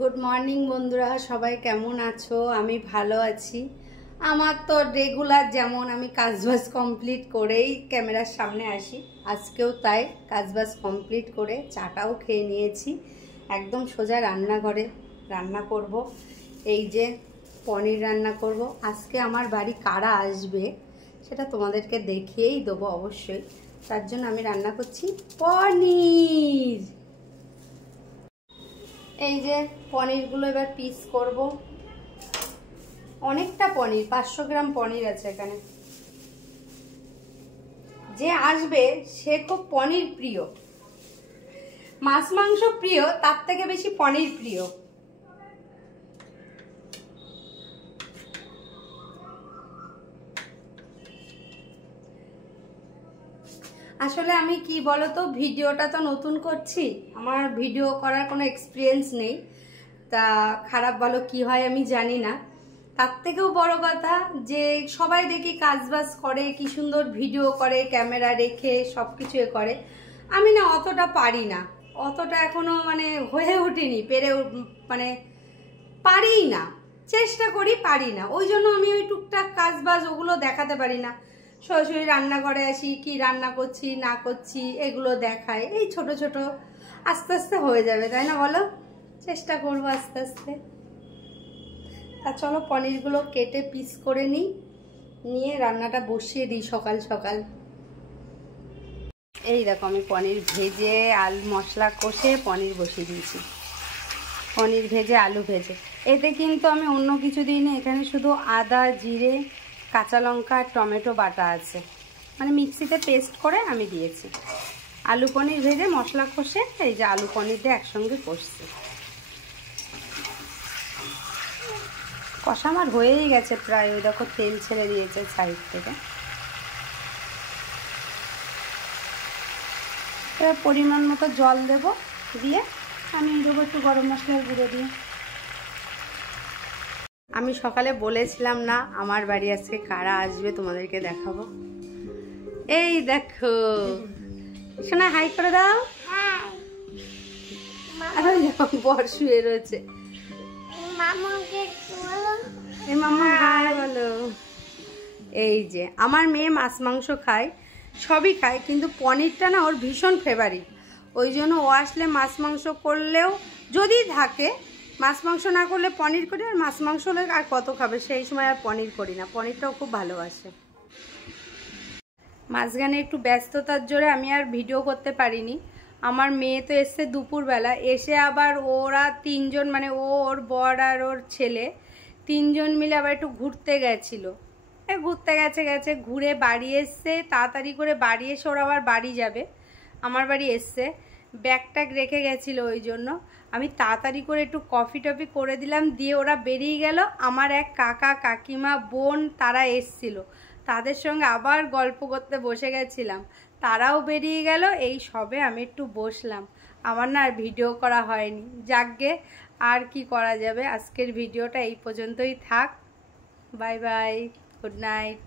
Good morning বন্ধুরা, সবাই কেমন আছো? আমি ভালো আছি। আমার তো রেগুলার যেমন আমি কাজবাজ কমপ্লিট করেই ক্যামেরার সামনে আসি, আজকেও তাই কাজবাজ কমপ্লিট করে চাটাও খেয়ে নিয়েছি। একদম সোজা রান্নাঘরে রান্না করব। এই যে পনির রান্না করব। আজকে আমার বাড়ি কারা আসবে সেটা তোমাদেরকে দেখিয়েই দেবো অবশ্যই। তার জন্য আমি রান্না করছি পনির। এই যে পনিরগুলো এবার পিস করব। অনেকটা পনির, 500 গ্রাম পনির আছে এখানে। যে আসবে সে খুব পনির প্রিয়, মাছ মাংস প্রিয়, তার থেকে বেশি পনির প্রিয়। আসলে আমি কি বলতো, ভিডিওটা তো নতুন করছি, আমার ভিডিও করার কোনো এক্সপিরিয়েন্স নেই। তা খারাপ বলো কি হয় আমি জানি না। তার থেকেও বড় কথা যে সবাই দেখি কাজবাজ করে, কি সুন্দর ভিডিও করে, ক্যামেরা রেখে সব কিছু করে। আমি না অতটা পারি না, অতটা এখনো মানে হয়ে ওঠেনি, মানে পারি না। চেষ্টা করি, পারি না। ওই জন্য আমি ওই টুকটাক কাজবাজ ওগুলো দেখাতে পারি না। সরাসরি রান্নাঘরে আসি, কি রান্না করছি না করছি এগুলো দেখাই। এই ছোট ছোট আস্তে আস্তে হয়ে যাবে, তাই না বলো? চেষ্টা করবো আস্তে আস্তে। তা চলো পনিরগুলো কেটে পিস করে নিই, নিয়ে রান্নাটা বসিয়ে দিই সকাল সকাল। এই দেখো আমি পনির ভেজে আলু মশলা কষে পনির বসিয়ে দিয়েছি। পনির ভেজে আলু ভেজে, এতে কিন্তু আমি অন্য কিছু দিইনি। এখানে শুধু আদা, জিরে, কাঁচা লঙ্কা আর টমেটো বাটা আছে, মানে মিক্সিতে পেস্ট করে আমি দিয়েছি। আলু পনির ভেজে মশলা কষে এই যে আলু পনির দিয়ে একসঙ্গে কষছি। কষা আমার হয়েই গেছে প্রায়, ওই দেখো তেল ছেড়ে দিয়েছে সাইড থেকে। এবার পরিমাণ মতো জল দেব, দিয়ে আমি দেবো একটু গরম মশলার গুঁড়ো দিয়ে। আমি সকালে বলেছিলাম না আমার বাড়ি আজকে কারা আসবে তোমাদেরকে দেখাবো। এই দেখো শোনা, হাই করে দাও। বর শুয়ে রয়েছে। এই যে আমার মেয়ে মাছ মাংস খায়, সবই খায়, কিন্তু পনিরটা না ওর ভীষণ ফেভারিট। ওই জন্য ও আসলে মাছ মাংস করলেও যদি থাকে, মাছ মাংস না করলে পনির করি, আর মাছ মাংস হলে আর কত খাবে, সেই সময় আর পনির করি না। পনিরটাও খুব ভালোবাসে। মাঝখানে একটু ব্যস্ততার জোরে আমি আর ভিডিও করতে পারিনি। আমার মেয়ে তো এসছে দুপুরবেলা, এসে আবার ওরা তিনজন, মানে ও, ওর বর আর ওর ছেলে, তিনজন মিলে আবার একটু ঘুরতে গেছিলো। ঘুরতে গেছে ঘুরে বাড়ি এসছে, তাড়াতাড়ি করে বাড়ি এসে ওরা আবার বাড়ি যাবে, আমার বাড়ি এসছে। ব্যাগটা রেখে গেছিলো, ওই জন্য আমি তাড়াতাড়ি করে একটু কফি টফি করে দিলাম, দিয়ে ওরা বেরিয়ে গেল। আমার এক কাকা কাকিমা বোন তারা এসছিল, তাদের সঙ্গে আবার গল্প করতে বসে গেছিলাম, তারাও বেরিয়ে গেল। এই সবে আমি একটু বসলাম, আমার না আর ভিডিও করা হয়নি। যাকগে, আর কি করা যাবে। আজকের ভিডিওটা এই পর্যন্তই থাক। Bye bye, good night.